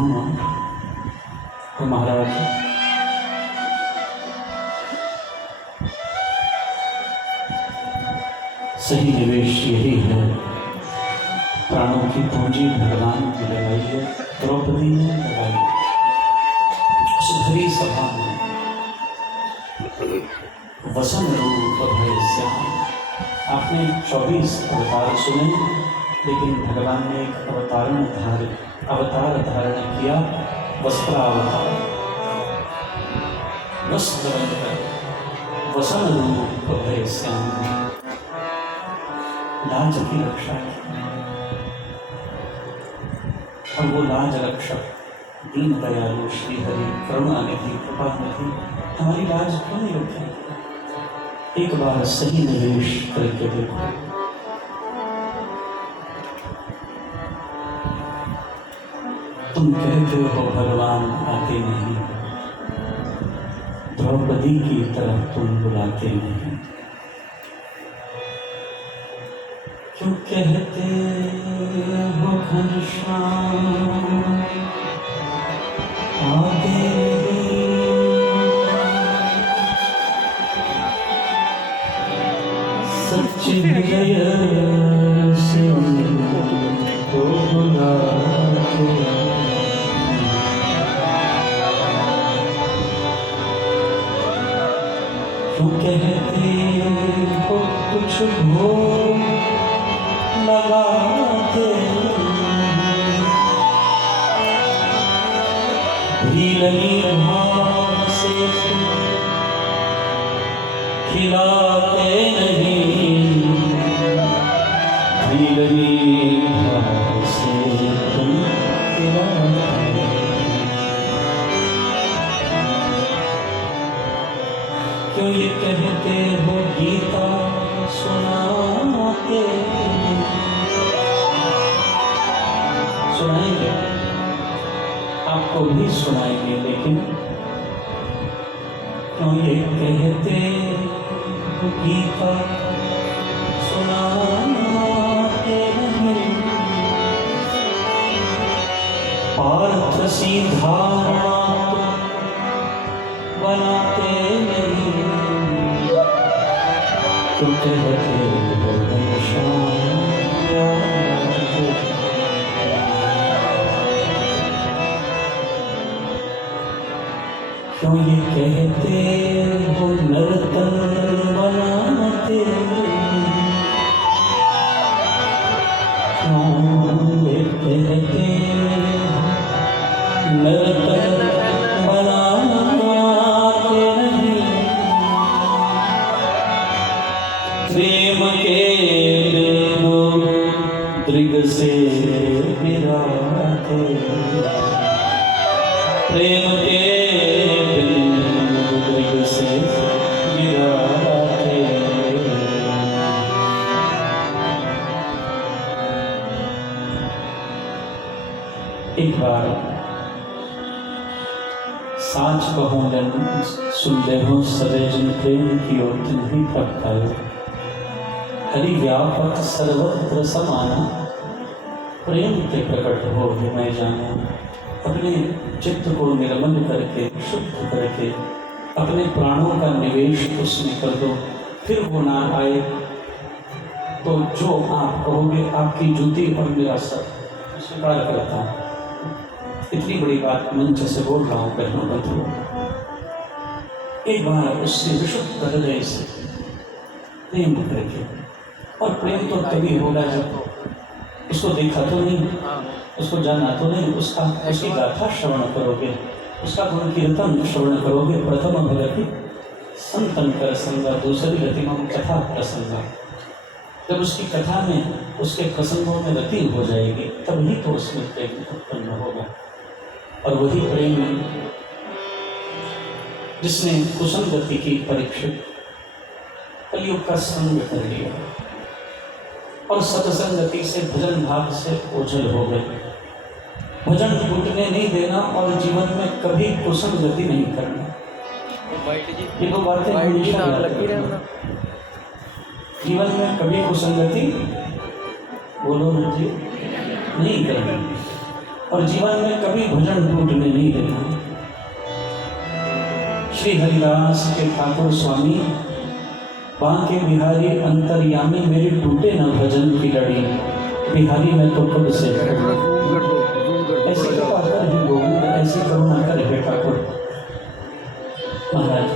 ब्राह्मणों और महाराज, सही निवेश यही है। प्राणों की पूंजी भगवान की लगाई है, द्रौपदी ने लगाई। उस भरी सभा में वसन रूप भय श्याम। आपने 24 अवतार सुने, लेकिन भगवान ने एक अवतार धारण किया, वस्त्रावतार। वस्त्र बनकर वसन रूप भय श्याम, लाज की रक्षा की। और वो लाज रक्षक दीन दयालु श्री हरि करुणानिधि कृपानिधि हमारी लाज क्यों नहीं रखेंगे? एक बार सही निवेश करके देखो। तुम कहते हो भगवान आते नहीं, द्रौपदी की तरफ तुम बुलाते नहीं। क्यों कहते हो घनश्याम आते नहीं? सच्चे हृदय से उनको बुलाते। क्यों कहते हो कुछ हो लगाते? भीलनी भाव से खिलाते नहीं, भीलनी भाव से तुम खिलाते। क्यों ये कहते हो गीता सुनाते? सुनाएंगे, आपको भी सुनाएंगे, लेकिन क्यों ये कहते गीता सुनाते नहीं? पार्थ सी धारणा बनाते नहीं। क्यों कहते हो घनश्याम क्यों ये कहते हो नर्तन बनाते? क्यों ये कहते नर्तन बनाते नहीं? प्रेम के बिंदु दृग से गिराते। प्रेम के एक बार साँच कहूँ जन सुन देहु सदैजन प्रेम की ओर तुम्हें प्रगटायो। हरि व्यापक सर्वत्र समाना, प्रेम के प्रकट हो मैं जाना। अपने चित्त को निर्मल करके शुद्ध करके अपने प्राणों का निवेश उसमें कर दो, फिर वो ना आए तो जो आप कहोगे आपकी जूती और मेरा सर स्वीकार करता हूँ। इतनी बड़ी बात मंच से बोल रहा हूँ बहनों बंधुओं। एक बार उससे विशुद्ध हृदय से प्रेम करके, और प्रेम तो तभी होगा जब उसको देखा तो नहीं, उसको जाना तो नहीं, उसकी गाथा श्रवण करोगे, उसका गुण कीर्तन श्रवण करोगे। प्रथम भगति संतन कर संगा, दूसरी रति में कथा प्रसंगा। जब उसकी कथा में उसके प्रसंगों में रति हो जाएगी, तभी तो उसमें प्रेम उत्पन्न होगा। और वही प्रेम जिसने कुसंगति की परीक्षित कलयुग का संग कर लिया और सत्संगति से भजन भाग से ओझल हो गए। भजन टूटने नहीं देना और जीवन में कभी कुसंगति नहीं करना, ये दो बातें हमेशा याद रखना। जीवन में कभी कुसंगति बोलो ना जी नहीं करनी। और जीवन में कभी भजन टूटने नहीं देना। श्री हरिदास के ठाकुर स्वामी बांके बिहारी अंतर्यामी, मेरी टूटे न भजन की लड़ी, बिहारी मैं तो कब से ऐसी कृपा कर ही गोविंद, ऐसी करुणा कर हे ठाकुर। महाराज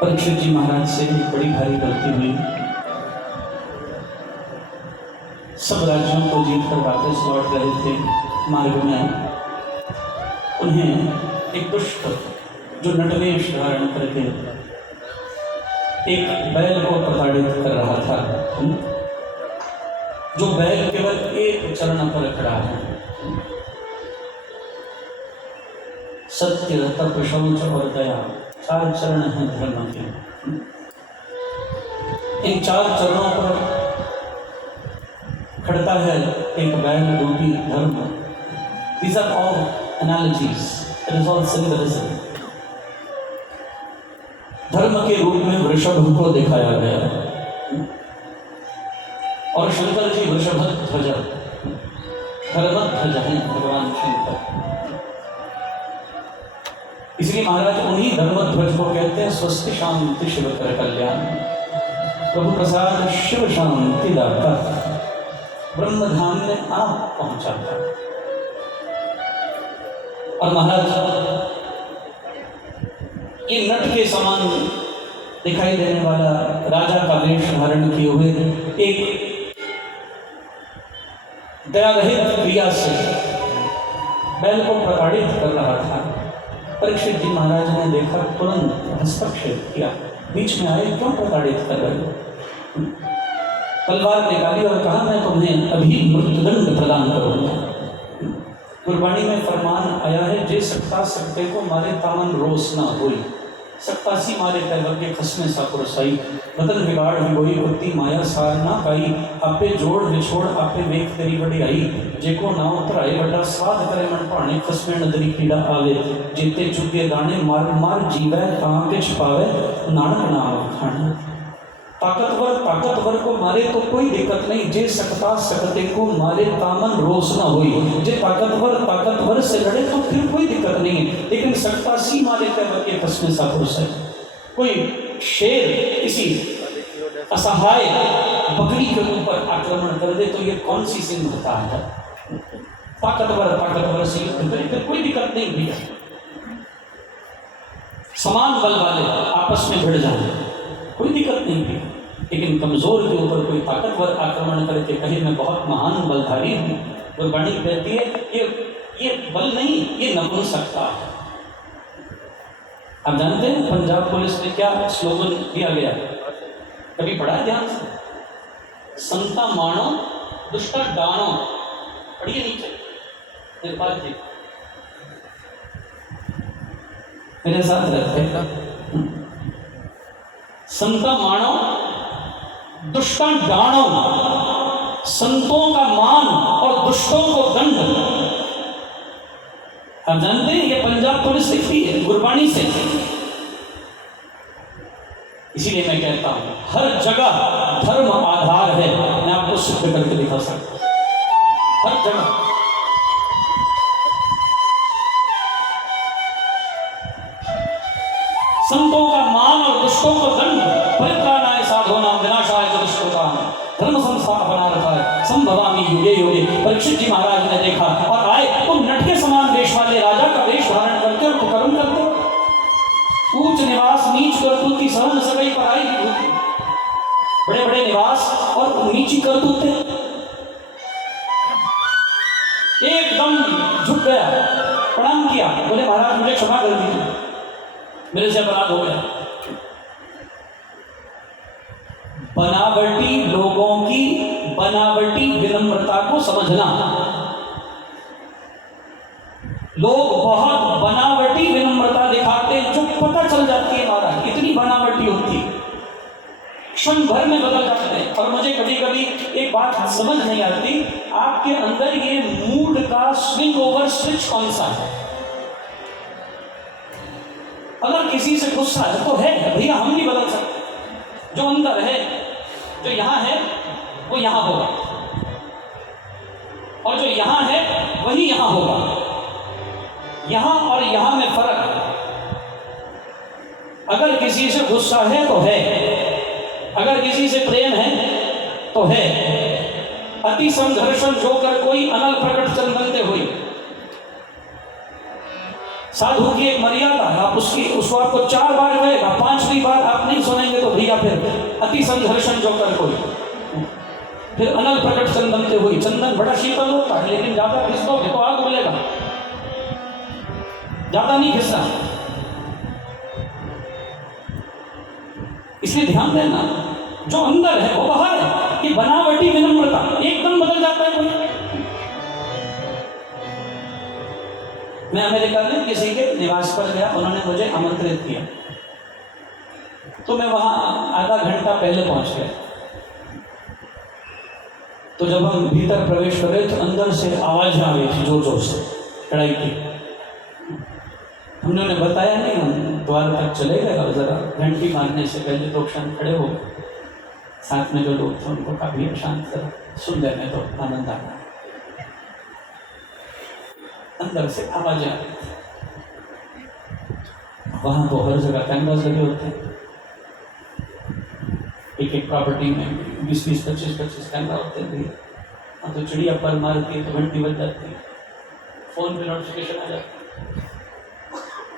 परीक्षित जी महाराज से एक बड़ी भारी गलती हुई। सब राज्यों को जीत कर वापस लौट रहे थे। मार्ग में उन्हें एक दुष्ट जो नटवेश धारण करके एक बैल को प्रताड़ित कर रहा था, जो बैल केवल एक चरण पर खड़ा है। सत्य, तप, शौच और दया, 4 चरण हैं धर्म के। इन 4 चरणों पर खड़ता है एक बैल रूपी धर्म। These are all analogies. It is all symbolism. धर्म के रूप में वृषभ को दिखाया गया और शंकर जी वृषभ ध्वज, धर्मध्वज हैं भगवान शंकर। इसलिए महाराज उन्हीं धर्मध्वज को कहते हैं स्वस्ति शांति शिव कर कल्याण, प्रभु प्रसाद शिव शांति दाता, ब्रह्मधाम में आप पहुंचाता। और महाराज ये नट के समान दिखाई देने वाला राजा का वेश धारण किए हुए एक दयारहित क्रिया से बैल को प्रताड़ित कर रहा था। परीक्षित जी महाराज ने देखा, तुरंत हस्तक्षेप किया, बीच में आए, क्यों प्रताड़ित कर रहे हो? तलवार निकाली और कहा, मैं तुम्हें अभी मृत्युदंड प्रदान करूंगा। गुरबाणी में फरमान आया है, जे सकता सकते को मारे तामन रोस ना होई, सकतासी मारे कैवल्य खसमे सापुर साई, बदन बिगाड़ विगोई होती माया सार ना पाई, आपे जोड़ विछोड़ आपे वेख तेरी बड़ी आई, जेको ना उतराए बड़ा स्वाद करे मन पाने, खसमे नदरी कीड़ा आवे, जेते चुके दाने मार मार जीवै तां किछ पावे, नानक नाम खाना। ताकतवर को मारे तो कोई दिक्कत नहीं, जे सकता सकते को मारे तामन रोस ना हुई। जे ताकतवर से लड़े तो फिर कोई दिक्कत नहीं है, लेकिन सकता सी मारे के फंसने सा पुरुष है। कोई शेर किसी असहाय बकरी के ऊपर आक्रमण कर दे तो ये कौन सी सिंहता है? ताकतवर से फिर कोई दिक्कत नहीं भैया, समान बल वाले आपस में भिड़ जाए, कोई दिक्कत नहीं थी। लेकिन कमजोर के ऊपर कोई ताकतवर आक्रमण करके कहे मैं बहुत महान बलधारी हूँ, गुरबाणी कहती है ये बल नहीं, ये नपुंसकता है। आप जानते हैं पंजाब पुलिस में क्या स्लोगन दिया गया, कभी पढ़ा है ध्यान से? संता मानो दुष्टा डानो, पढ़िए नीचे निर्पाल जी मेरे साथ रहते हैं। संता मानो दुष्टा डाणो, संतों का मान और दुष्टों को दंड। आप जानते हैं ये पंजाब पुलिस लिखती है गुरबाणी से। इसीलिए मैं कहता हूं हर जगह धर्म आधार है, मैं आपको सिद्ध करके दिखा सकता हूं। हर जगह संतों का मान और दुष्टों को दंड, परित्राणाय साधूनां विनाशाय च दुष्कृताम्, धर्म संस्थापना रखा है संभवामि युगे युगे। परीक्षित जी महाराज ने देखा और आए, तुम नट के समान वेश वाले राजा का वेश धारण करते हो, कुकर्म करते हो। ऊंच निवास नीच करतूती सहन सकई पराई विभूति, बड़े बड़े निवास और नीची करतूते। एकदम झुक गया, प्रणाम किया, बोले महाराज मुझे क्षमा कर दीजिए, मेरे से अपराध हो गया। बनावटी लोगों की बनावटी विनम्रता को समझना। लोग बहुत बनावटी विनम्रता दिखाते हैं, जो पता चल जाती है महाराज इतनी बनावटी होती है, क्षण भर में बदल जाते हैं। और मुझे कभी कभी एक बात समझ नहीं आती, आपके अंदर ये मूड का स्विंग ओवर स्विच कौन सा है? अगर किसी से गुस्सा है तो है भैया, हम नहीं बदल सकते। जो अंदर है, जो यहाँ है वो यहाँ होगा, और जो यहाँ है वही यहाँ होगा। यहाँ और यहाँ में फर्क है। अगर किसी से गुस्सा है तो है, अगर किसी से प्रेम है तो है। अति संघर्षण जो कर कोई अनल प्रकट चंदनते हुई। साधु की एक मर्यादा, आप उसको आपको 4 बार कहेगा, 5वीं बार आप नहीं सुनेंगे तो भैया फिर अति संघर्षण जो कर कोई, फिर अनल प्रकट चंदनते हुई। चंदन बड़ा शीतल होता है, लेकिन ज्यादा घिसोगे तो आग उगलेगा, ज्यादा नहीं घिसना। इसलिए ध्यान देना, जो अंदर है वो बाहर है। ये बनावटी विनम्रता एकदम बदल जाता है कोई। मैं अमेरिका में किसी के निवास पर गया, उन्होंने मुझे आमंत्रित किया, तो मैं वहां आधा घंटा पहले पहुंच गया। तो जब हम भीतर प्रवेश कर रहे तो अंदर से आवाज आ रही थी जोर जोर से, लड़ाई की। हमने उन्हें बताया नहीं, हम द्वार तक चले गए और जरा घंटी मारने से पहले 2 क्षण खड़े हो गए। साथ में जो लोग थे उनको काफी अशांत सुन लेने तो आनंद आ रहा। अंदर से आवाज आ रही थी। वहां तो हर जगह कैमरास लगे होते हैं, एक प्रॉपर्टी में 20-20, 25-25 कैमरा होते हैं। हाँ, तो चिड़िया पर मारती है तो घंटी बज जाती है, फोन पे नोटिफिकेशन आ जाती है।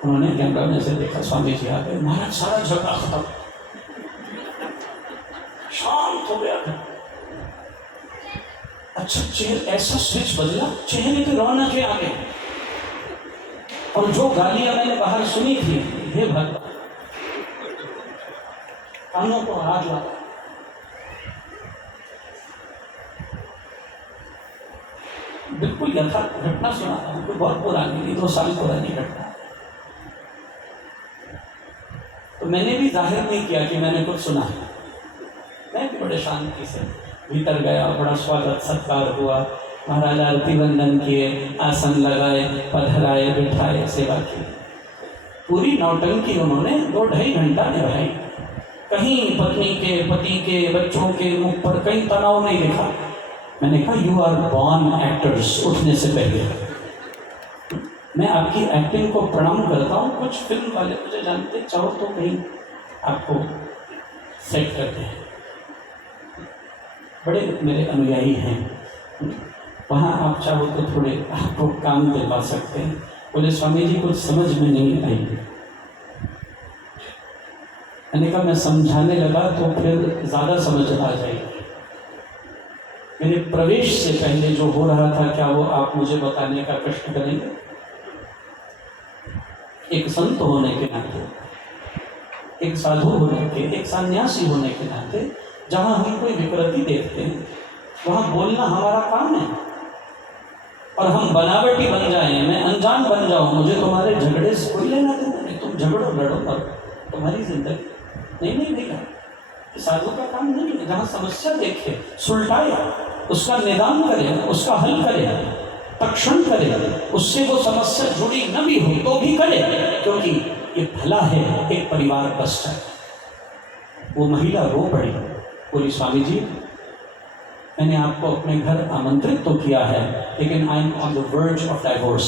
उन्होंने कैमरा में से देखा, स्वामी जी आ गए, महाराज सारा झगड़ा खत्म, शांत हो गया था। अच्छा, चेहरे ऐसा स्विच बदला, चेहरे पे रौनक आ गई। और जो गालियां मैंने बाहर सुनी थी, हे भगवान, कानों को हाथ लगा। बिल्कुल यथार्थ घटना सुना था, बहुत पुरानी, 2 साल पुरानी घटना। तो मैंने भी जाहिर नहीं किया कि मैंने कुछ सुना है। मैं भी बड़े शांति से भीतर गया, बड़ा स्वागत सत्कार हुआ, महाराज आरती वंदन किए, आसन लगाए, पधराए, बिठाए, सेवा की। पूरी नौटंकी उन्होंने 2-2.5 घंटा निभाई। कहीं पत्नी के, पति के, बच्चों के मुख पर कहीं तनाव नहीं दिखा। मैंने कहा, यू आर बॉर्न एक्टर्स। उठने से पहले मैं आपकी एक्टिंग को प्रणाम करता हूँ। कुछ फिल्म वाले मुझे जानते, चाहो तो कहीं आपको सेट करते हैं, बड़े मेरे अनुयायी हैं, वहाँ आप चाहो तो थोड़े आपको काम दिलवा सकते हैं। बोले, स्वामी जी कुछ समझ में नहीं आई। मैंने कहा, मैं समझाने लगा तो फिर ज़्यादा समझ आ जाएगी। मेरे प्रवेश से पहले जो हो रहा था, क्या वो आप मुझे बताने का कष्ट करेंगे? एक संत होने के नाते, एक साधु होने के, एक सन्यासी होने के नाते, जहाँ हम कोई विकृति देखते हैं वहाँ बोलना हमारा काम है। और हम बनावटी बन जाएं, मैं अनजान बन जाऊं, मुझे तुम्हारे झगड़े से कोई लेना देना नहीं। तुम झगड़ो लड़ो पर तुम्हारी जिंदगी नहीं भैया, साधु का काम नहीं है। जहाँ समस्या देखे, सुलटाए, उसका निदान करे, उसका हल करे, तक्षण करे, उससे वो समस्या जुड़ी न भी हो तो भी करे, क्योंकि ये भला है, एक परिवार बसता है। वो महिला रो पड़ी, बोली, स्वामी जी मैंने आपको अपने घर आमंत्रित तो किया है, लेकिन I am on the verge of divorce.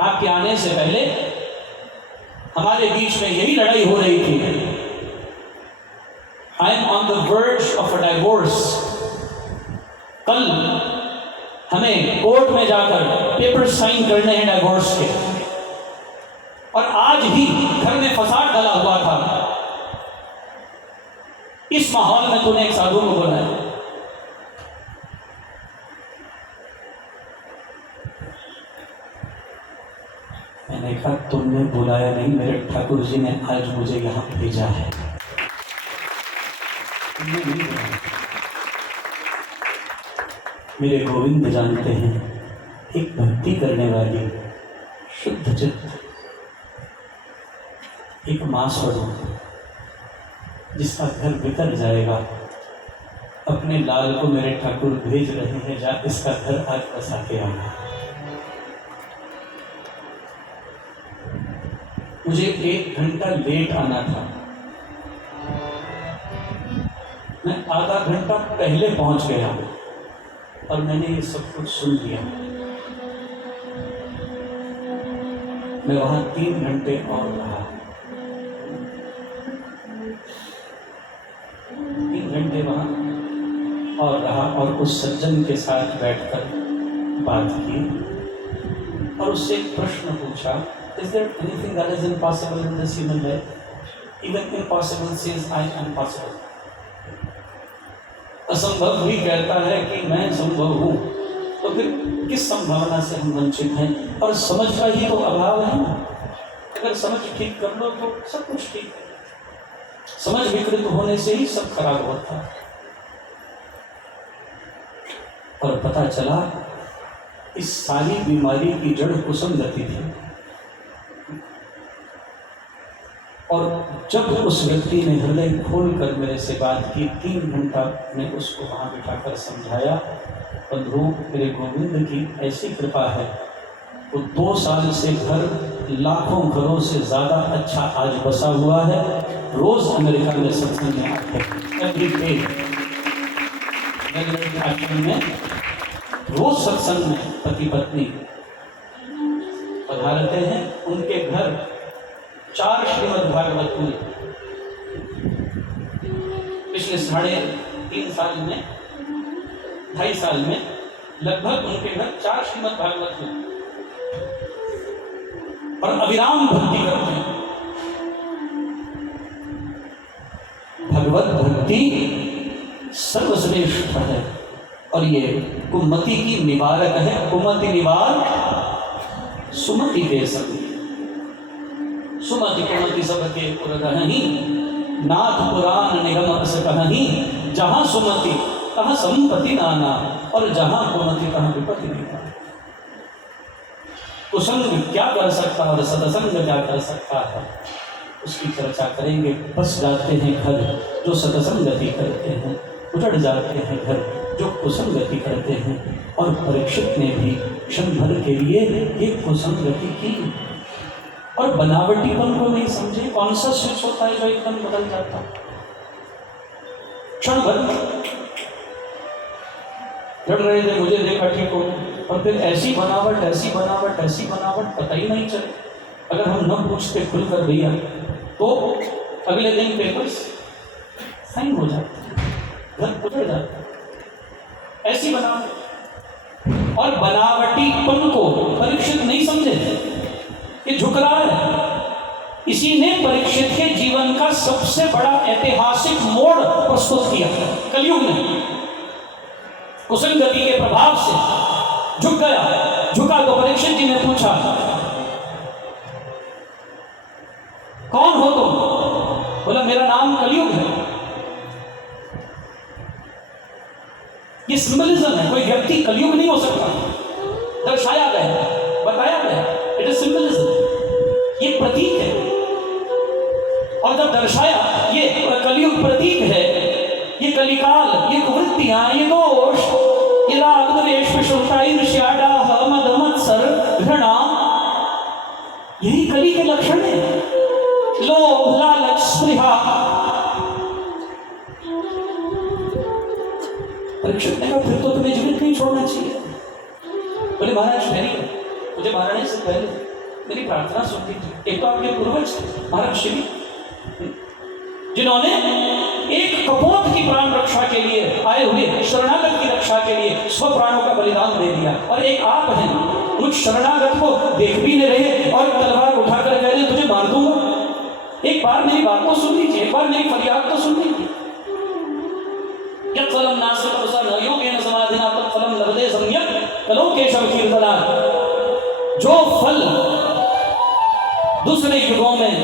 आपके आने से पहले हमारे बीच में यही लड़ाई हो रही थी। I am on the verge of a divorce. कल हमें कोर्ट में जाकर पेपर साइन करने हैं डाइवोर्स के, और आज ही घर में फसाद डाला हुआ था। इस माहौल में तूने एक साधु को बुलाया। मैंने कहा, तुमने बुलाया नहीं, मेरे ठाकुर जी ने आज मुझे यहां भेजा है। तुमने नहीं बुलाया। मेरे गोविंद जानते हैं, एक भक्ति करने वाली शुद्ध चित्त, एक मां स्वरूप, जिसका घर बिखर जाएगा, अपने लाल को मेरे ठाकुर भेज रहे हैं, जा इसका घर आज बसा के आना। मुझे 1 घंटा लेट आना था, मैं आधा घंटा पहले पहुंच गया। और मैंने ये सब कुछ सुन लिया। मैं वहां 3 घंटे और रहा। 3 घंटे वहां और रहा और उस सज्जन के साथ बैठकर बात की और उससे एक प्रश्न पूछा, is there anything that is impossible in this human life? Even impossible says I am possible. असंभव भी कहता है कि मैं संभव हूं, तो फिर किस संभावना से हम वंचित हैं? और समझ का ही तो अभाव है ना। अगर समझ ठीक कर लो तो सब कुछ ठीक है। समझ विकृत होने से ही सब खराब होता है। और पता चला इस सारी बीमारी की जड़ कुसंगति थी। और जब उस व्यक्ति ने हृदय खोलकर मेरे से बात की, 3 घंटा मैं उसको वहां बिठाकर समझाया। बंधु, मेरे गोविंद की ऐसी कृपा है, वो 2 साल से घर लाखों घरों से ज्यादा अच्छा आज बसा हुआ है। रोज अमेरिका में सत्संग में आते हैं, एवरी डे में रोज सत्संग में पति पत्नी पधारते हैं। उनके घर 4 श्रीमद् भागवत हुए पिछले 3.5 साल में, 2.5 साल में लगभग उनके घर 4 श्रीमद् भागवत हुए और अविराम भक्ति करते हैं। भगवत भक्ति सर्वश्रेष्ठ है और ये कुमति की निवारक है। कुमति निवार सुमति के सभी, सुमति कुमति सबके पुर रहनी, नाथ पुराण निगम अस कहनी। जहां सुमति तहां संपत्ति नाना, और जहां कुमति तहां विपत्ति नाना। कुसंग क्या कर सकता है और सत्संग क्या कर सकता है, उसकी चर्चा करेंगे। बस जाते हैं घर जो सत्संगति करते हैं, उजड़ जाते हैं घर जो कुसंगति करते हैं। और परीक्षित ने भी क्षण भर के लिए ये कुसंगति की और बनावटीपन को नहीं समझे। कौन सा स्विच होता है जो एकदम बदल जाता है? क्षण भर लड़ रहे थे, मुझे देखा ठीक हो, और फिर ऐसी बनावट ऐसी बनावट ऐसी बनावट, पता ही नहीं चले। अगर हम न पूछते खुलकर भैया, तो अगले दिन पेपर्स साइन हो जाते, घर उजड़ जाता। ऐसी बनावट और बनावटीपन को परीक्षित नहीं समझे, ये झुक रहा है। इसी ने परीक्षित के जीवन का सबसे बड़ा ऐतिहासिक मोड़ प्रस्तुत किया कलयुग ने। कुसंगति के प्रभाव से झुक गया। झुका तो परीक्षित जी ने पूछा, कौन हो तुम? बोला, मेरा नाम कलयुग है। ये सिंबलिज्म है, कोई व्यक्ति कलयुग नहीं हो सकता। दर्शाया गया, बताया गया, इट इज सिंबलिज्म, ये प्रतीक है। और जब दर्शाया ये कलयुग प्रतीक है, ये कलिकाल, ये कुवृत्तियां, ये दोष, ये राग द्वेष विषुता ईर्ष्या डाह मद मत्सर घृणा, यही कली के लक्षण है। लोभ लालच स्पृहा। परीक्षित ने कहा, फिर तो तुम्हें जीवित नहीं छोड़ना चाहिए। बोले, महाराज मुझे मारने से पहले मेरी प्रार्थना सुनती थी। एक तो आपके पूर्वज महाराज शिवी, जिन्होंने एक कपोत की प्राण रक्षा के लिए आए हुए शरणागत की रक्षा के लिए स्व प्राणों का बलिदान दे दिया। और एक आप हैं, उस शरणागत को देख भी नहीं रहे और तलवार उठाकर कह रहे तुझे मार दूंगा। एक बार मेरी बात तो सुन लीजिए, एक बार मेरी फरियाद तो सुन लीजिए। यत्फलं नास्ति तपसा न योगेन समाधिना तत्फलं लभते सम्यक् कलो केशव कीर्तना। जो फल दूसरे युगों में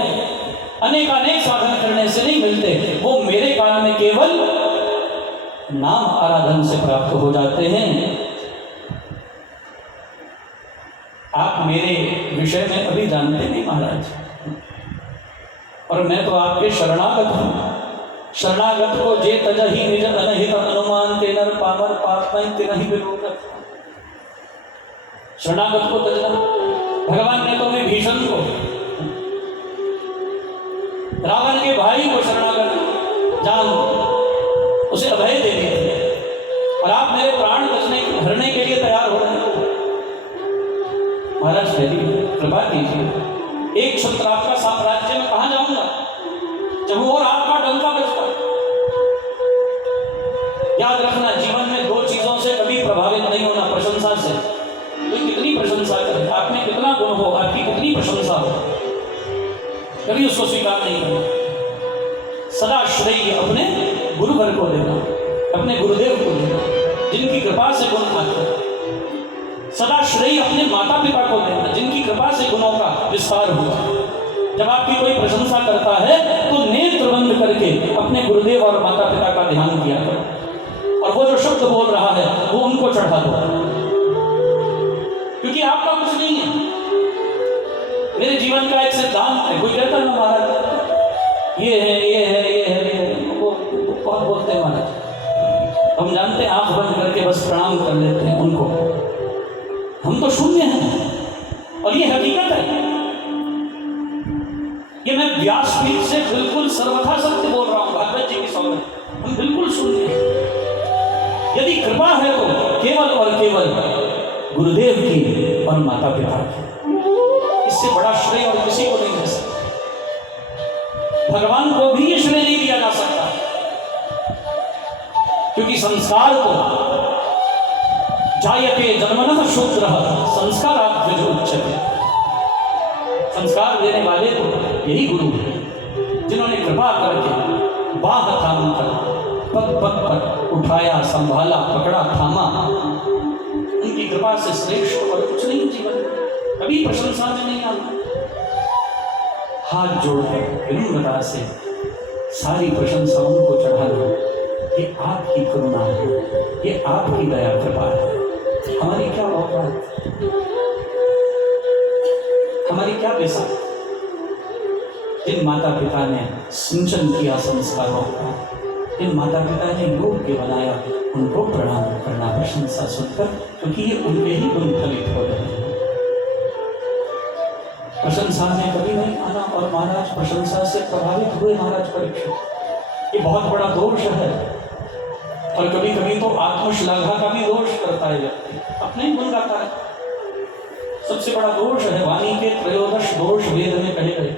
अनेक साधन करने से नहीं मिलते, वो मेरे काल में केवल नाम आराधन से प्राप्त हो जाते हैं। आप मेरे विषय में अभी जानते नहीं महाराज, और मैं तो आपके शरणागत हूं। शरणागत को जे तजहि निज अनहित अनुमान ते नर पावर पाप ते नहीं बिलोकत। शरणागत को तजना, भगवान ने तो विभीषण को, रावण के भाई को शरणागत जान उसे अभय दे दिया। और आप मेरे प्राण हरने के लिए तैयार हो रहे हैं। महाराज पहली कृपा कीजिए, एक छत्र आपका साम्राज्य में कहाँ जाऊंगा जब और आपका डंका बजता। याद रखना, जीवन में दो चीजों से कभी प्रभावित नहीं होना, प्रशंसा से। कोई कितनी प्रशंसा करे, आप में कितना गुण हो, आपकी कितनी प्रशंसा हो, कभी उसको स्वीकार नहीं करना। सदा श्रेय अपने गुरुवर को देना, अपने गुरुदेव को देना, जिनकी कृपा से गुण आते हैं। सदा श्रेय अपने माता पिता को देना, जिनकी कृपा से गुणों का विस्तार हुआ। जब आपकी कोई प्रशंसा करता है तो नेत्र बंद करके अपने गुरुदेव और माता पिता का ध्यान किया करो, और वो जो शब्द बोल रहा है वो उनको चढ़ा दो, क्योंकि आपका कुछ नहीं है। मेरे जीवन का एक सिद्धांत है, कोई कहता है ना महाराज ये है ये है ये है ये है, वो बहुत बोलते हैं महाराज, हम जानते हैं, आंख बंद करके बस प्रणाम कर लेते हैं उनको। हम तो शून्य हैं, और ये हकीकत है। ये मैं व्यासपीठ से बिल्कुल सर्वथा सत्य बोल रहा हूं, भागवत जी की सौगंध, हम बिल्कुल शून्य हैं। यदि कृपा है तो केवल और केवल गुरुदेव की और माता पिता की, इससे बड़ा श्रेय और किसी को नहीं दे सकता। भगवान को भी ये श्रेय नहीं दिया जा सकता, क्योंकि संस्कार को जायते जन्मनः शूद्रः संस्कारात् विजुच्यते। संस्कार देने वाले तो यही गुरु हैं, जिन्होंने कृपा करके बाह थाम कर पग पग पर उठाया, संभाला, पकड़ा, थामा। उनकी कृपा से श्रेष्ठ और कुछ नहीं जीवन, कभी प्रशंसा में नहीं आना। हाथ जोड़कर विनम्रता से सारी प्रशंसा उनको चढ़ा दो। ये आपकी करुणा है, ये आपकी दया कृपा है। हमारी क्या औकात, हमारी क्या पैसा। जिन माता पिता ने सिंचन किया संस्कारों का, जिन माता पिता ने योग्य बनाया, उनको प्रणाम करना प्रशंसा सुनकर, क्योंकि ये उनके ही गुण फलित हो रहे हैं। प्रशंसा में कभी नहीं आना, और महाराज प्रशंसा से प्रभावित हुए महाराज परीक्षित, ये बहुत बड़ा दोष है। और कभी कभी तो आत्मश्लाघा का भी दोष करता है व्यक्ति, अपने ही गुण गाता है। सबसे बड़ा दोष है, वाणी के त्रयोदश दोष वेद में कहे गए।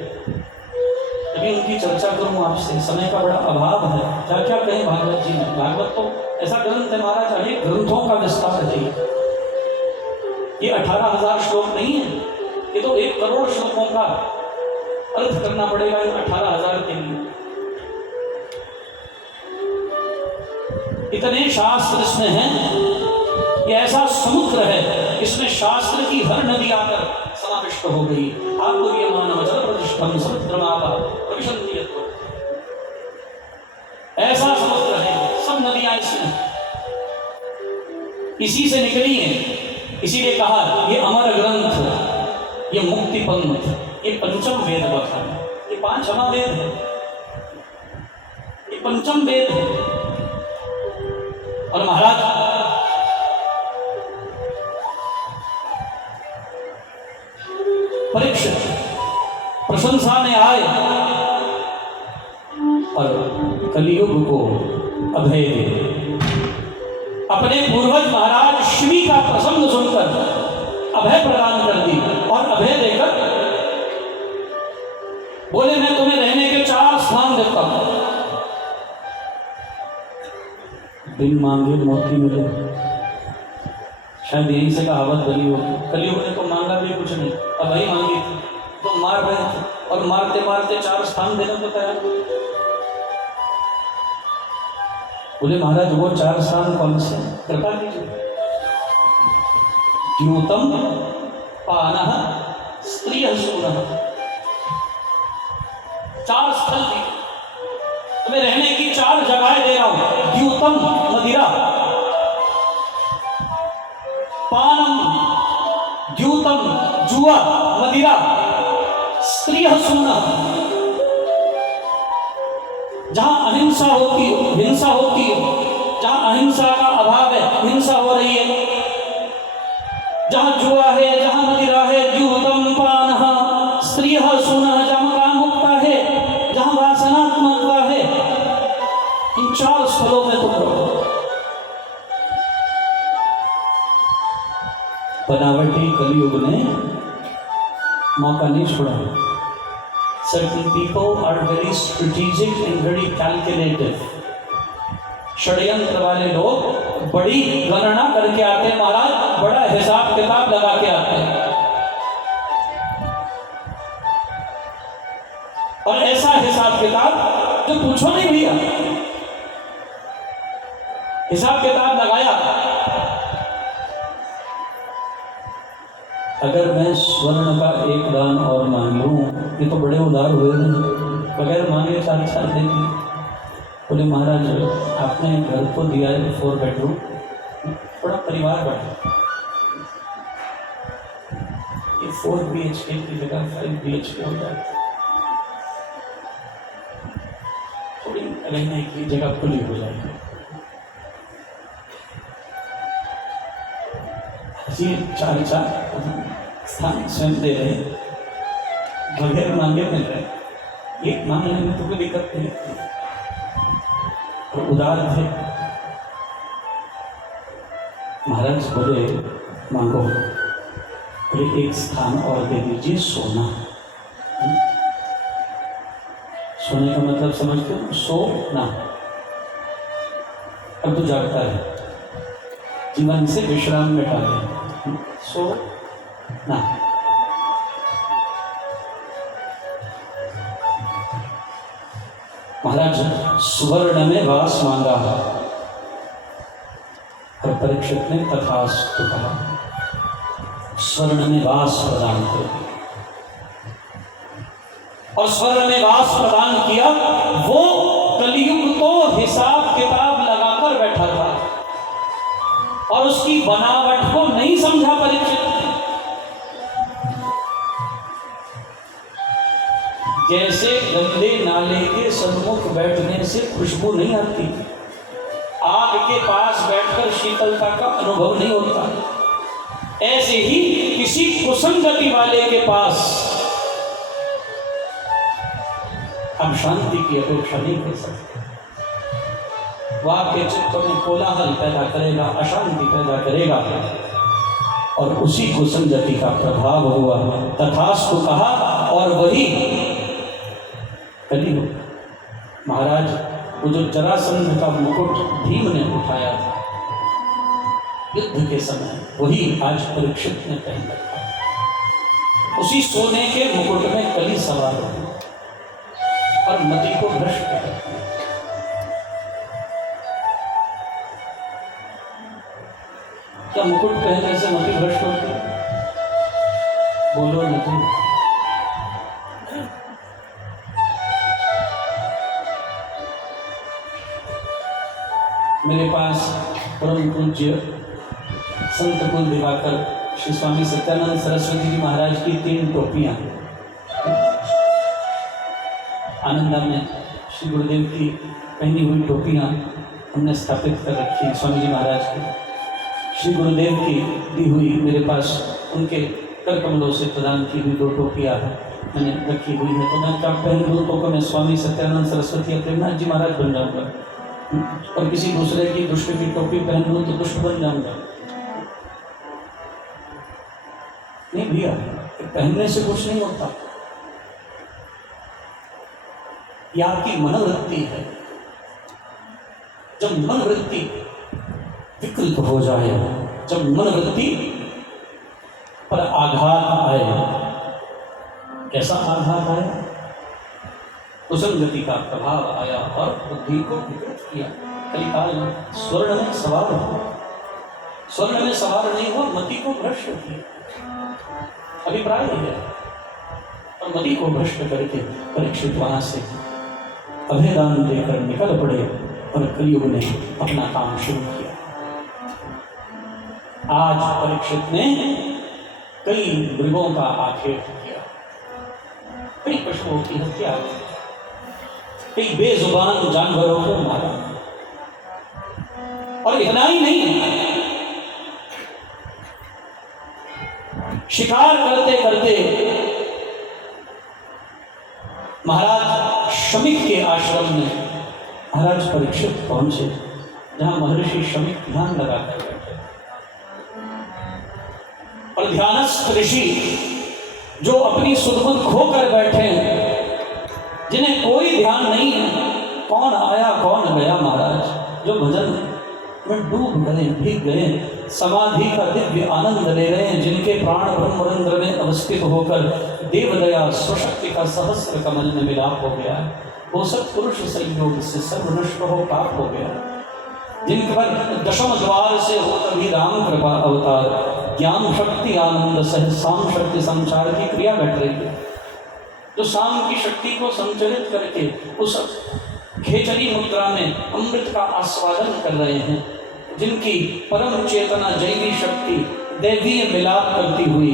अभी उनकी चर्चा करूं आपसे, समय का बड़ा अभाव है, क्या क्या कहें भागवत जी में। भागवत तो ऐसा ग्रंथ है महाराज, अनेक ग्रंथों का विस्तार है। ये 18,000 श्लोक नहीं है, ये तो 1 करोड़ श्लोकों का अर्थ करना पड़ेगा इन 18,000 के लिए। इतने शास्त्र इसमें हैं, ये ऐसा समुद्र है, इसमें शास्त्र की हर नदी आकर समाविष्ट हो गई। आत्मनियमानम जल प्रतिष्ठम समुद्रमापा प्रविशन्ति यत्र। ऐसा समुद्र है, सब नदियां इसमें इसी से निकली हैं। इसीलिए कहा ये अमर ग्रंथ, ये मुक्ति पंथ, ये पंचम वेद बखान। ये 5 महावेद है, ये पंचम वेद है। और महाराज परीक्षित प्रशंसा में आए और कलियुग को अभय दे। अपने पूर्वज महाराज शिवी का प्रसंग सुनकर अभय प्रदान कर दी, और अभय देकर बोले मैं तुम्हें रहने के 4 स्थान देता हूं। बिन मांगे मोती मिले, शायद यहीं से कहावत बनी होगी। कलियुग ने तो मांगा भी कुछ नहीं, अब वही मांगी थी तो मार रहे थे, और मारते मारते 4 स्थान देने को तैयार हुए। बोले महाराज वो 4 स्थान कौन से, कृपा कीजिए। द्यूतम पानः स्त्रियः सूनः, 4 स्थल दी तुम्हें रहने की, 4 जगहें दे रहा हूं। द्यूतम मदिरा, पानम द्यूतम जुआ मदिरा, स्त्रियः सूनः। जहां अहिंसा होती हो, हिंसा होती हो, जहां अहिंसा का अभाव है, हिंसा हो रही है, जहां जुआ है, जहां मदिरा है, द्यूतम पानः स्त्रियः सूनः, जहां कामुकता है, जहां वासनात्मकता है, इन 4 स्थलों में तुम रहो। बनावटी कलयुग ने मौका नहीं छोड़ा। Certain people are very strategic and very calculative. षड्यंत्र वाले लोग बड़ी गणना करके आते हैं महाराज, बड़ा हिसाब किताब लगा के आते हैं, और ऐसा हिसाब किताब जो पूछो नहीं भैया। हिसाब किताब लगाया, अगर मैं स्वर्ण का एक दान और मांग लूं, ये तो बड़े उदार हुए नहीं, बगैर मांगे 4 साल दे दिए। बोले महाराज आपने घर तो दिया है 4 बेडरूम, थोड़ा परिवार बढ़ा, ये 4 BHK की जगह 5 BHK हो जाए, थोड़ी रहने की जगह खुली हो जाएगी। जी 4 स्थान स्वयं दे रहे, बगैर मांगे मिल रहे, एक मांगने में तो कोई दिक्कत नहीं, तो उदार थे। महाराज बोले मांगो, बोले एक स्थान और दे दीजिए सोना। सोने का मतलब समझते हो? सोना। अब तो जागता है, जीवन से विश्राम में डाले, सोना। महाराज सुवर्ण में वास मांगा और परीक्षित ने तथास्तु कहा, स्वर्ण में वास प्रदान कर दिया, और स्वर्ण में वास प्रदान किया। वो कलयुग को हिसाब किताब लगाकर बैठा था और उसकी बनावट को नहीं समझा परीक्षित ने। जैसे गंदे नाले के सन्मुख बैठने से खुशबू नहीं आती, आग के पास बैठकर शीतलता का अनुभव नहीं होता, ऐसे ही किसी कुसंगति वाले के पास हम शांति की अपेक्षा नहीं कर सकते। वह आपके चित्त में कोलाहल पैदा करेगा, अशांति पैदा करेगा, और उसी कुसंगति का प्रभाव हुआ। तथास्तु कहा, और वही कलयुग। महाराज वो जो जरासंध का मुकुट भीम ने उठाया युद्ध के समय, वही आज परीक्षित ने पहन रखा। उसी सोने के मुकुट में कली सवार हो और मति को भ्रष्ट करती है। क्या मुकुट पहनने से मति भ्रष्ट होती है? बोलो नहीं। मेरे पास परम पूज्य संत कुल दिवाकर श्री स्वामी सत्यानंद सरस्वती जी महाराज की 3 टोपियां आनंदा में श्री गुरुदेव की पहनी हुई टोपियां हमने स्थापित कर रखी है। स्वामी जी महाराज की श्री गुरुदेव की दी हुई मेरे पास उनके कर कमलों से प्रदान की हुई 2 टोपियां मैंने रखी हुई है। तो मैं क्या पहन लूँ तो मैं स्वामी सत्यानंद सरस्वती या प्रेमनाथ जी महाराज बन जाऊँगा, और किसी दूसरे की दुष्ट की टोपी पहन लूँ तो दुष्ट बन जाऊँगा। नहीं भैया, पहनने से कुछ नहीं होता। यह आपकी मनोवृत्ति है। जब मनोवृत्ति विकृत हो जाए, जब मनोवृत्ति पर आघात आए, कैसा आघात आया? कुसंगति का प्रभाव आया और बुद्धि को विकृत किया। कलिकाल में स्वर्ण में सवार हो, स्वर्ण में सवार नहीं हो, मति को भ्रष्ट किया। अभिप्राय है, और मति को भ्रष्ट करके परीक्षित वहां से अभेदान देकर निकल पड़े और कलयुग ने अपना काम शुरू किया। आज परीक्षित ने कई मृगों का आक्षेप किया, कई पशुओं की हत्या की, कई बेजुबान जानवरों को मारा, और इतना ही नहीं, शिकार करते करते महाराज शमिक के आश्रम में महाराज परीक्षित पहुंचे, जहां महर्षि शमिक ध्यान लगाकर बैठे। और ध्यानस्थ ऋषि जो अपनी सुध-बुध खोकर बैठे हैं, जिन्हें कोई ध्यान नहीं है कौन आया कौन गया महाराज, जो भजन में डूब गए, भीग गए, समाधि का दिव्य आनंद ले रहे हैं, जिनके प्राण ब्रह्मरंध्र में अवस्थित होकर देवदया स्वशक्ति का सहस्र कमल में मिलाप हो गया, वो सत्पुरुष संयोग से सर्व नष्ट हो पाप हो गया, जिनके पर दशम द्वार से हो तभी राम कृपा अवतार, ज्ञान शक्ति आनंद सह शाम शक्ति संचार की क्रिया घट रही है, जो शाम की शक्ति को संचरित करके उस खेचरी मुद्रा में अमृत का आस्वादन कर रहे हैं, जिनकी परम चेतना जैवी शक्ति दैवीय मिलाप करती हुई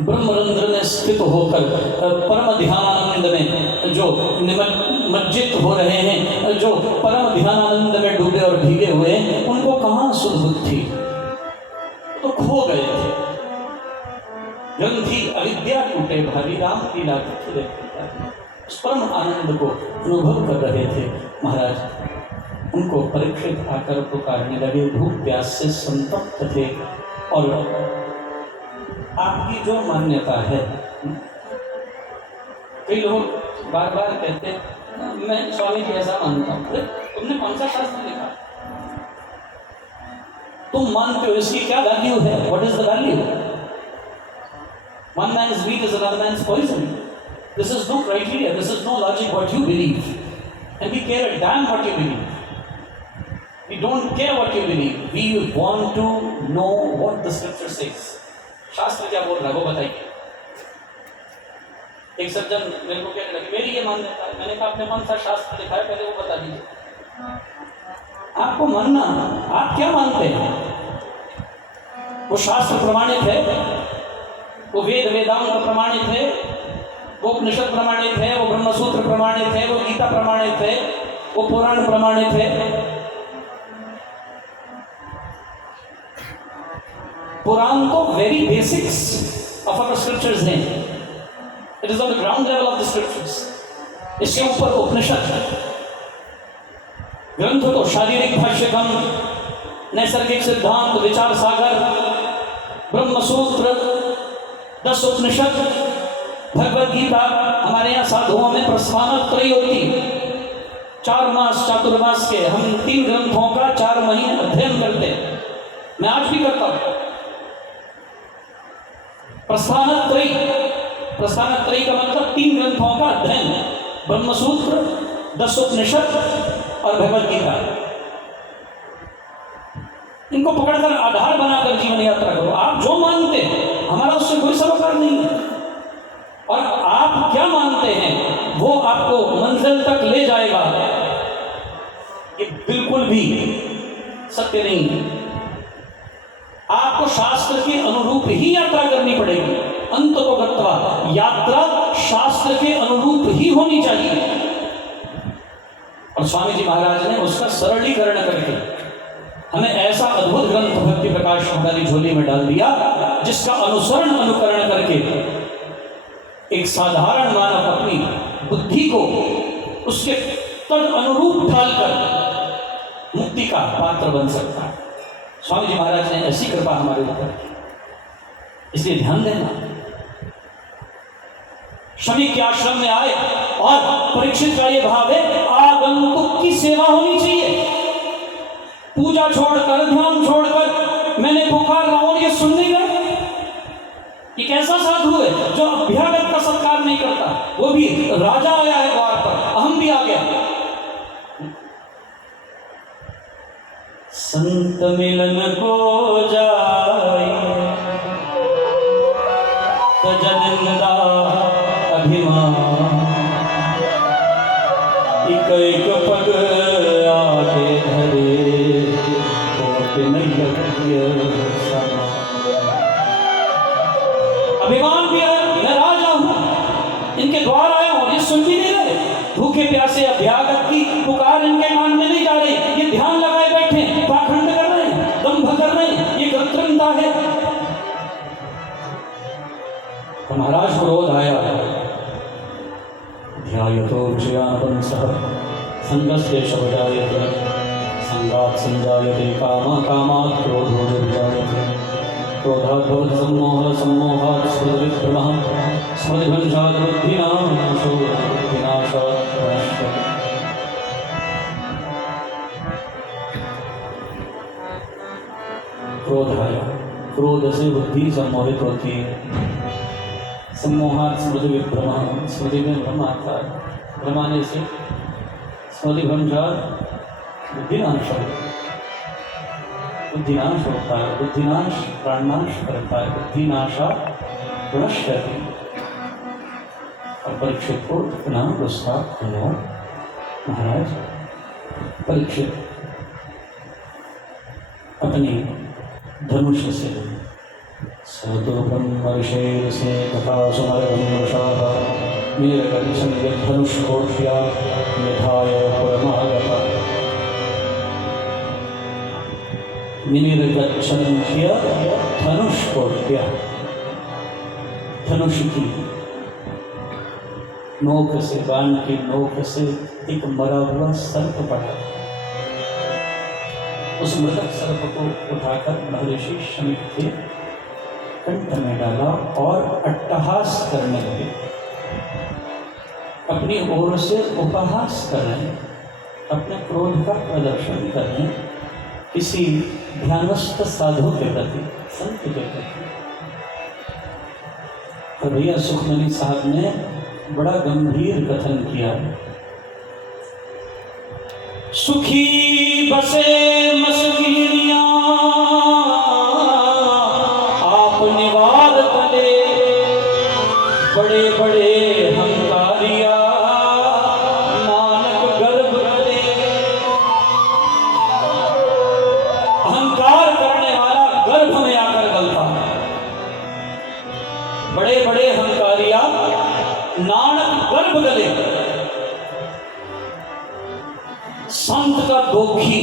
ब्रह्मरंध्र में स्थित होकर परम ध्यानानंद में जो निमज्जित हो रहे हैं, जो परम ध्यानानंद में डूबे और भीगे हुए, उनको कहाँ सुध-बुध थी, तो खो गए थे। ग्रंथि अविद्या टूटे भारी राम लीला के उस परम आनंद को अनुभव कर रहे थे महाराज। उनको परीक्षित आकर पुकारने लगे, भूख प्यास से संतप्त थे। और आपकी जो मान्यता है, कई लोग बार बार कहते हैं मैं स्वामी जी ऐसा मानता हूँ, अरे तुमने कौन सा शास्त्र लिखा, तुम मानते हो, इसकी क्या वैल्यू है, what is the value? One man's meat is another man's poison. This is no criteria, this is no logic what you believe. And we care a damn what you believe. We don't care what you believe. We want to know what the scripture says. शास्त्र क्या बोल रहा है वो बताइए। एक सज्जन मेरे को कहने लगे मेरी ये मान्यता है, मैंने कहा आपने कौन सा शास्त्र लिखा है पहले वो बता दीजिए। आपको मानना, आप क्या मानते हैं? वो शास्त्र प्रमाणित है, वो वेद वेदांत प्रमाणित है, वो उपनिषद प्रमाणित है, वो ब्रह्मसूत्र प्रमाणित है, वो गीता प्रमाणित है, वो पुराण प्रमाणित है। पुराण तो very basics of our scriptures हैं, it is on the ground level of the scriptures. इसके ऊपर उपनिषद ग्रंथ तो शारीरिक भाष्यगम, नैसर्गिक सिद्धांत, विचार सागर, ब्रह्मसूत्र, 10 उपनिषद, भगवद गीता। हमारे यहाँ साधुओं में प्रस्थानत्रयी होती, 4 मास चातुर्मास के हम 3 ग्रंथों का 4 महीने अध्ययन करते हैं। मैं आज भी करता हूँ प्रस्थानत्रयी। प्रस्थानत्रयी का मतलब 3 ग्रंथों का अध्ययन, ब्रह्मसूत्र, 10 उपनिषद और भगवद गीता। इनको पकड़कर आधार बनाकर जीवन यात्रा करो। आप जो मानते हैं हमारा उससे कोई सरोकार नहीं है, और आप क्या मानते हैं वो आपको मंजिल तक ले जाएगा, ये बिल्कुल भी सत्य नहीं है। आपको शास्त्र के अनुरूप ही यात्रा करनी पड़ेगी। अंत को गत्वा यात्रा शास्त्र के अनुरूप ही होनी चाहिए। और स्वामी जी महाराज ने उसका सरलीकरण करके हमें ऐसा अद्भुत ग्रंथ भक्ति प्रकाश हमारी झोली में डाल दिया, जिसका अनुसरण अनुकरण करके एक साधारण मानव अपनी बुद्धि को उसके तद अनुरूप ढालकर मुक्ति का पात्र बन सकता है। स्वामी जी महाराज ने ऐसी कृपा हमारे ऊपर की, इसलिए ध्यान देना। शमी के आश्रम में आए और परीक्षित का ये भाव है आगंतुक की सेवा होनी चाहिए। पूजा छोड़कर, ध्यान छोड़कर मैंने पुकार रहा हूं, ये सुन नहीं रहे। ये कैसा साधु है जो अभ्यागत का सत्कार नहीं करता? वो भी राजा आया है द्वार पर, हम भी आ गया। संत मिलन को जाए तजनिंदा अभिमान, एक एक पग आगे धरे अभिमान भी है, मैं राजा हूं, इनके द्वार आया हूं, ये सुन भी नहीं रहे। भूखे प्यासे अभ्यागत की पुकार इनके कान में नहीं जा रही, ये ध्यान लगाए बैठे, पाखंड कर रहे हैं, दंभ कर रहे हैं, ये कृत्रिमता है। तो महाराज को क्रोध आया, ध्यायतो विषयानपंसः संगस्तेष विजायते, संगात् संजायते कामा, कामात् क्रोधो विजायते। क्रोधात् भवति सम्मोहः, सम्मोहात् स्मृतिविभ्रमः, स्मृतिभ्रंशात् बुद्धिनाशो, बुद्धिनाशात् प्रणश्यति। क्रोध आया, क्रोध से बुद्धि सम्मोहित होती है। सम्मोहात् स्मृति विभ्रमः, स्मृति में भ्रम आता है, भ्रम आने से स्मृति भ्रंशात् बुद्धिनाश, बुद्धिनाश होता है, बुद्धिनाश प्राणनाश करता है, बुद्धिनाशात् प्रणश्यति। और परीक्षित को इतना गुस्सा आया। महाराज परीक्षित अपनी धनुष से सदोपम मर्षेर से तथा सुमरगंशाः नीलकंचन धनुष्कोट्या निधाय पुरमागता। निनिर्गच्छन्त्य धनुष्कोट्या, धनुष की नोक से, बाण की नोक से एक मरा हुआ सर्प पड़ा। उस मृतक सर्प को उठाकर महर्षि शमीक के कंठ में डाला और अट्टहास करने लगे, अपनी ओर से उपहास कर रहे हैं, अपने क्रोध का प्रदर्शन कर रहे हैं किसी ध्यानस्थ साधु के प्रति, संत के प्रति। और भैया सुखमनी साहब ने बड़ा गंभीर कथन किया। सुखी बसे मसकीनिया आप निवार तले, बड़े बड़े हंकारिया नानक गर्भ गले। अहंकार करने वाला गर्भ में आकर गलता है। बड़े बड़े हंकारिया नानक गर्भ गले। संत का दोखी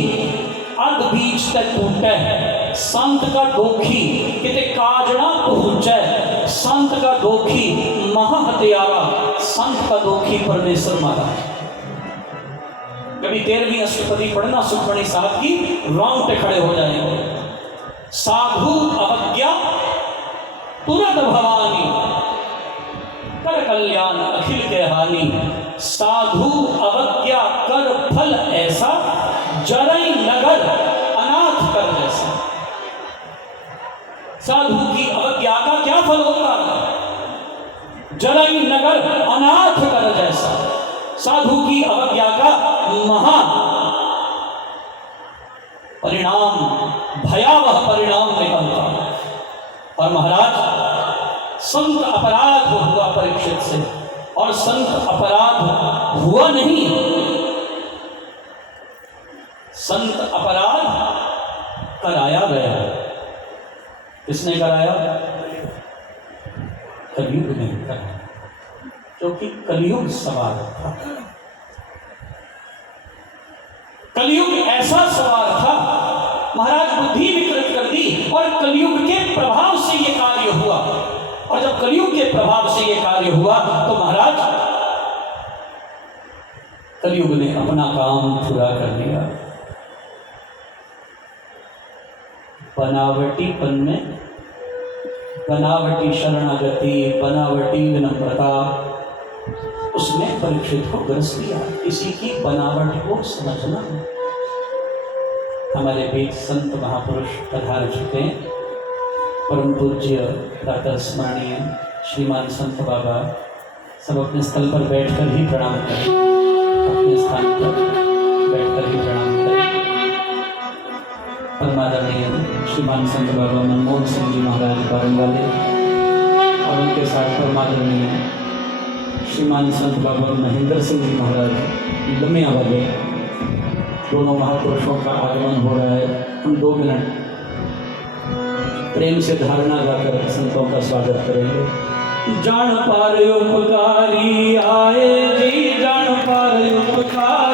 अध बीच तक टूटे, संत का दोखी किते काजना पहुंचे, संत का दोखी महा हत्यारा, संत का दोखी परमेश्वर मारा। कभी 13वीं अष्टपदी पढ़ना सुखमणी साहब की, रोंगटे खड़े हो जाएंगे। साधु अवज्ञा तुरंत भवानी, कर कल्याण अखिल के हानि। साधु अवज्ञा कर फल ऐसा, जरई नगर अनाथ कर जैसा। साधु की अवज्ञा का क्या फल होता है? जरई नगर अनाथ कर जैसा। साधु की अवज्ञा का महा परिणाम, भयावह परिणाम निकलता है। और महाराज संत अपराध हुआ परीक्षित से, और संत अपराध हुआ नहीं, संत अपराध कराया गया। किसने कराया? कलयुग ने कराया, क्योंकि कलयुग सवार था। कलयुग ऐसा सवार था, महाराज बुद्धि विकृत कर दी और कलयुग के प्रभाव से ये कार्य हुआ। और जब कलयुग के प्रभाव से ये कार्य हुआ तो महाराज कलयुग ने अपना काम पूरा कर लिया। बनावटीपन में बनावटी शरणागति, बनावटी विनम्रता, उसमें परीक्षित को ग्रस लिया। किसी की बनावट को समझना। हमारे बीच संत महापुरुष पधार चुके हैं, परम पूज्य प्रातः स्मरणीय श्रीमान संत बाबा। सब अपने स्थल पर बैठकर ही प्रणाम करें, अपने स्थान पर बैठकर ही प्रणाम करें। परमादरणीय श्रीमान संत बाबा मनमोहन सिंह जी महाराज बारंग वाले और उनके साथ परमादरणीय श्रीमान संत बाबा महेंद्र सिंह जी महाराज लमिया वाले, दोनों महापुरुषों का आगमन हो रहा है। हम 2 मिनट प्रेम से धारणा गाकर संतों का स्वागत करेंगे। जान पार उपकारी आए जी, जान पार उपकारी